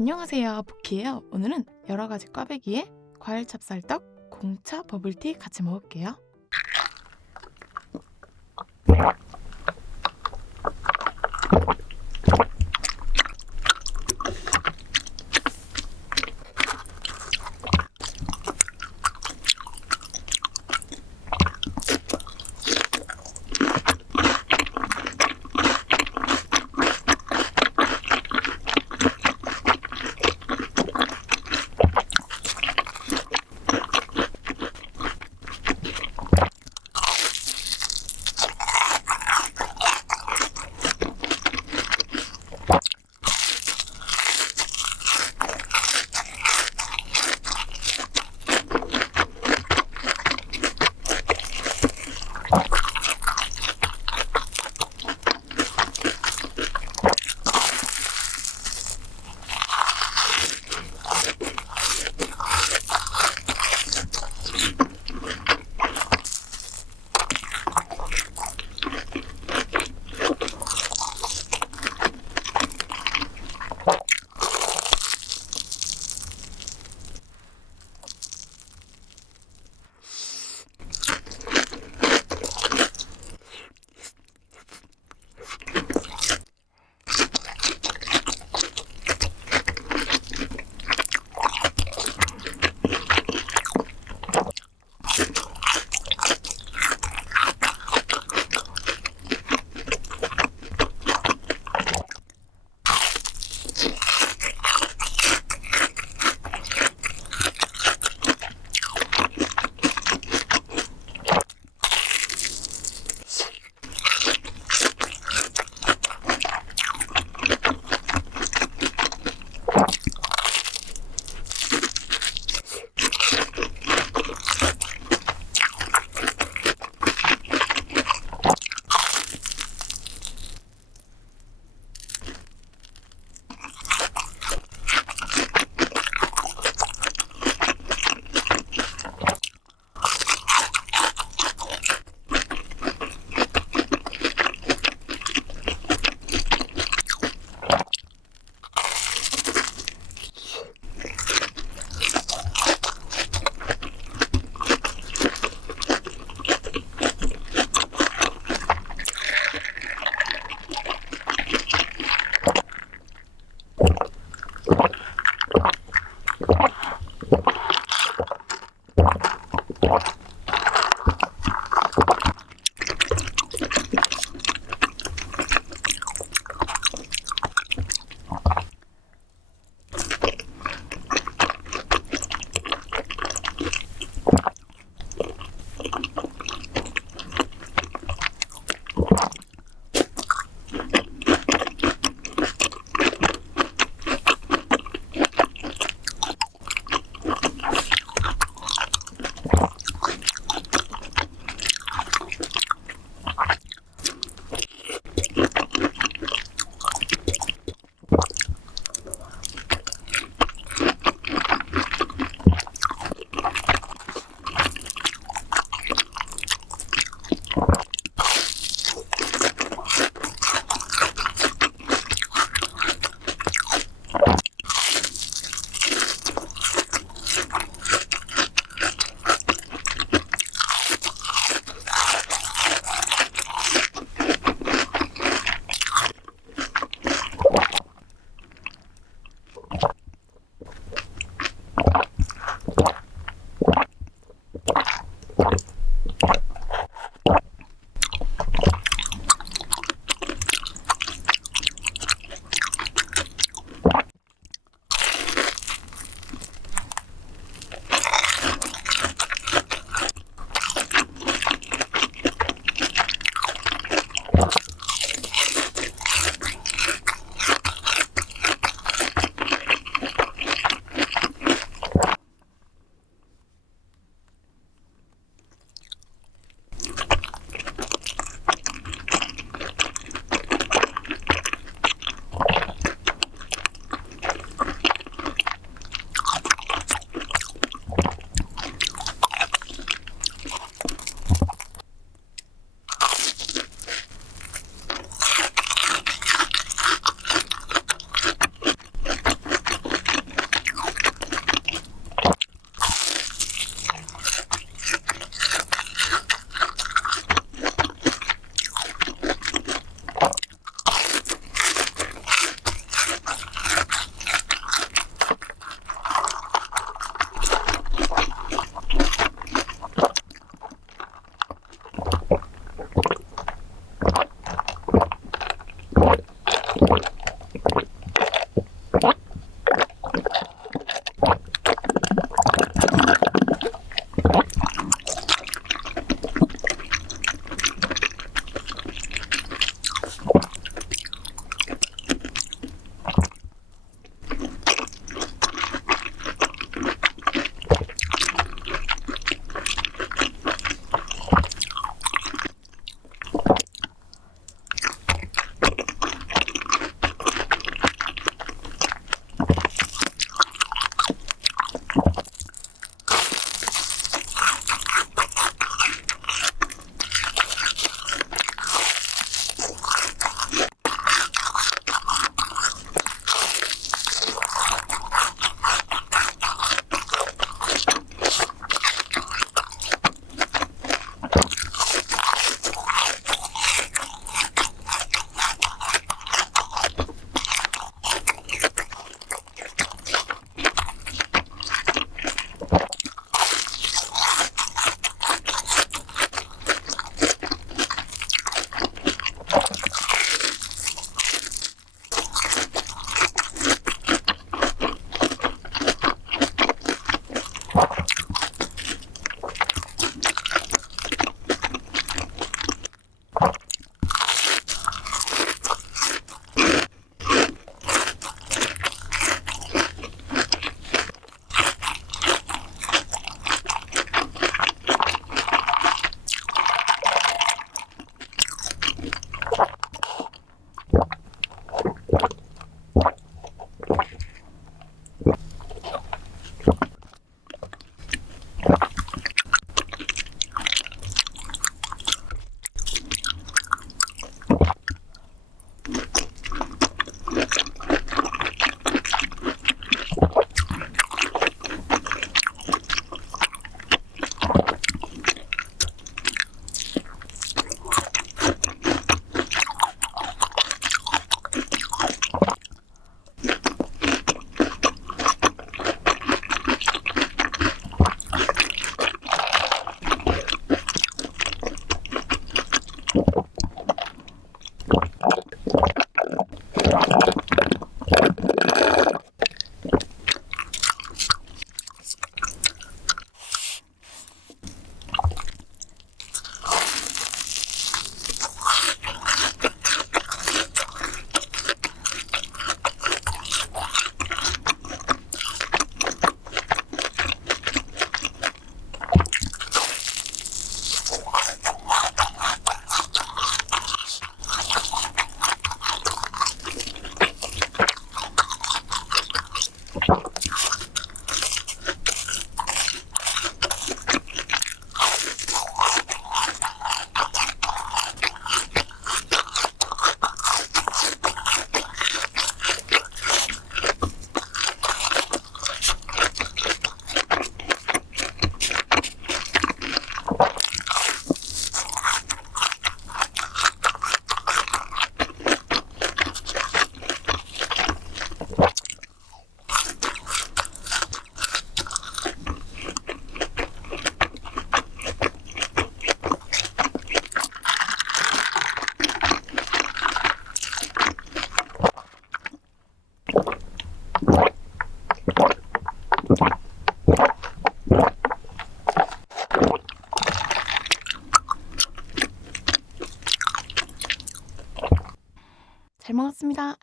안녕하세요, 부키예요. 오늘은 여러 가지 꽈배기에 과일 찹쌀떡, 공차, 버블티 같이 먹을게요.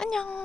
안녕.